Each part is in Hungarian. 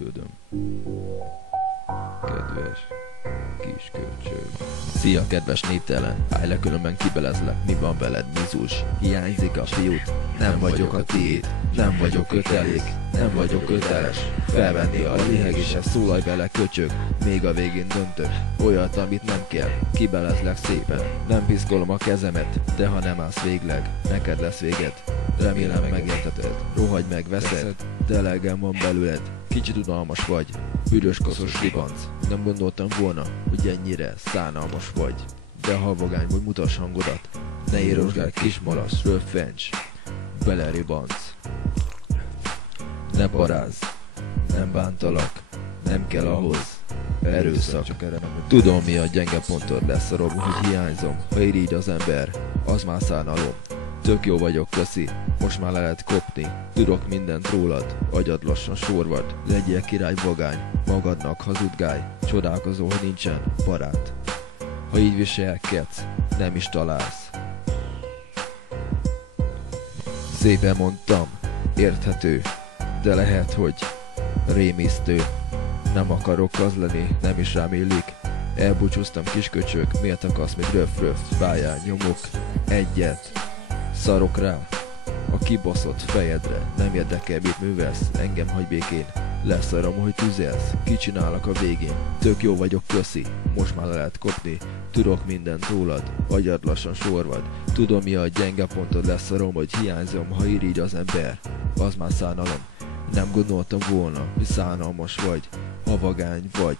küldöm. Kedves kis köcsög. Szia, kedves névtelen, állj le, különben kibelezlek. Mi van veled, Mizus? Hiányzik a fiút? Nem vagyok a tiéd. Nem vagyok kötelék, nem vagyok köteles felvenni a liheg, és ezt szólalj vele, köcsög. Még a végén döntök olyat, amit nem kell. Kibelezlek szépen, nem piszkolom a kezemet, de ha nem állsz végleg, neked lesz véged. Remélem megérteted, rohagy meg, veszed, de elegem van belőled. Kicsit unalmas vagy, büdös koszos ribanc. Nem gondoltam volna, hogy ennyire szánalmas vagy. De ha vagány vagy, mutass hangodat. Ne írosgálj, kis malasz, röffencs, beleribanc. Ne parázz, nem bántalak, nem kell ahhoz erőszak. Tudom, mi a gyenge pontod, leszarom, hogy hiányzom. Ha irigy az ember, az már szánalom. Tök jó vagyok, köszi, most már le lehet kopni. Tudok mindent rólad, agyad lassan sorvad. Legyél király, vagány, magadnak hazudgálj. Csodálkozó, hogy nincsen barát. Ha így viselkedsz, nem is találsz. Szépen mondtam, érthető, de lehet, hogy rémisztő. Nem akarok az lenni, nem is rám illik. Elbúcsúztam, kisköcsög, miért akarsz még röf-röf? Váljál, nyomok egyet, szarok rá a kibaszott fejedre. Nem érdekel, mit művelsz, engem hagy békén. Leszarom, hogy tüzelsz, kicsinálok a végén. Tök jó vagyok, köszi, most már le lehet kopni. Tudok mindent rólad, agyad lassan sorvad. Tudom, mi a gyenge pontod, leszarom, hogy hiányzom. Ha irigy az ember, az már szánalom. Nem gondoltam volna, hogy szánalmas vagy. Ha vagány vagy,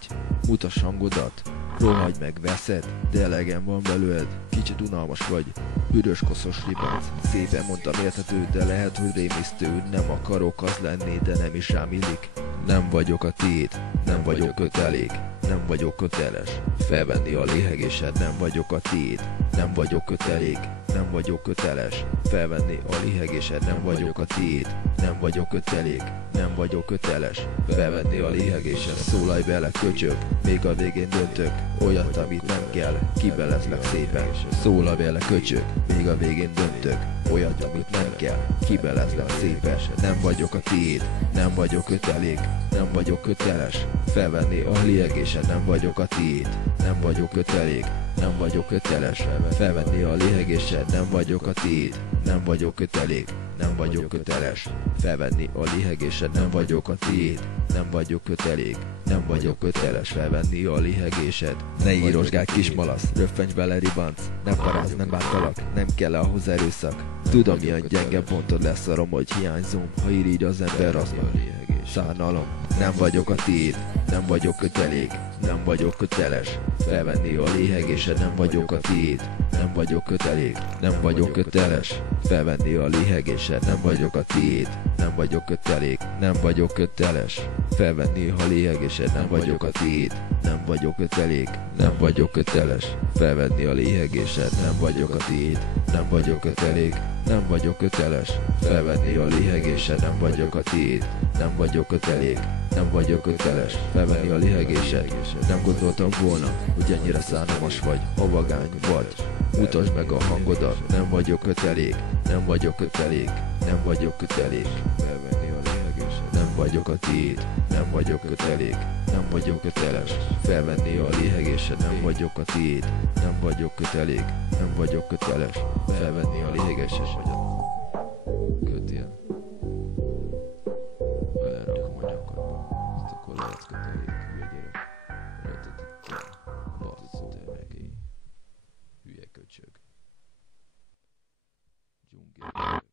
mutass hangodat. Rohagy meg, veszed, de elegem van belőled. Kicsit unalmas vagy, büdös koszos ribanc. Szépen mondtam, érthető, de lehet, hogy rémisztő. Nem akarok az lenni, de nem is rám illik. Nem vagyok a tiéd, nem vagyok kötelék, nem vagyok köteles felvenni a léhegésed. Nem vagyok a tiéd, nem vagyok kötelék, nem vagyok köteles felvenni a léhegésed. Nem vagyok a tiéd, nem vagyok kötelék, nem vagyok köteles felvenni a léhegésed. Szólalj bele, köcsög, még a végén döntök olyat, amit nem kell, kibelezlek szépen. Szólalj bele, köcsög, még a végén döntök olyat, amit nem kell, kibelezlek szépen. Nem vagyok a tiéd, nem vagyok kötelék, nem vagyok köteles felvenni a léhegésed. Nem vagyok a tiéd, nem vagyok kötelék, nem vagyok köteles felvenni a léhegésed. Nem vagyok a tiéd, nem vagyok kötelék, nem vagyok köteles felvenni a léhegésed. Nem vagyok a tiéd, nem vagyok kötelék, nem vagyok köteles felvenni a léhegésed. Ne írosgálj, kis malasz, röffencs bele, ribanc. Nem parázz, nem bántalak, nem kell ahhoz erőszak. Tudom, milyen gyenge pontod, leszarom, hogy hiányzom. Ha irigy az ember, az már szánalom. Nem vagyok a tiéd, nem vagyok kötelék, nem vagyok köteles felvenni a léhegésed. Nem vagyok a tiéd, nem vagyok kötelék, nem vagyok köteles felvenni a léhegésed. Nem vagyok a tiéd, nem vagyok kötelék, nem vagyok köteles felvenni a léhegésed. Nem vagyok a tiéd, nem vagyok kötelék, nem vagyok köteles felvenni a léhegésed. Nem vagyok a tiéd, nem vagyok kötelék, nem vagyok köteles felvenni a léhegésed. Nem vagyok a tiéd, nem vagyok kötelék, nem vagyok köteles felvenni a léhegésed. Nem gondoltam volna, hogy ennyire szánalmas vagy. Ha vagány vagy, mutasd meg a hangodat. Nem vagyok kötelék, nem vagyok kötelék, nem vagyok kötelék felvenni a léhegésed. Nem vagyok a tiéd, nem vagyok kötelék, nem vagyok köteles felvenni a léhegésed. Nem vagyok a tiéd, nem vagyok kötelék, nem vagyok köteles felvenni a léhegésed. Kötél. Belerakom a nyakadba. Ezt akkor lehetsz kötelék, hülye gyerek. Rajtad itt a basszó termegény. Hülye köcsög. Dzsungél.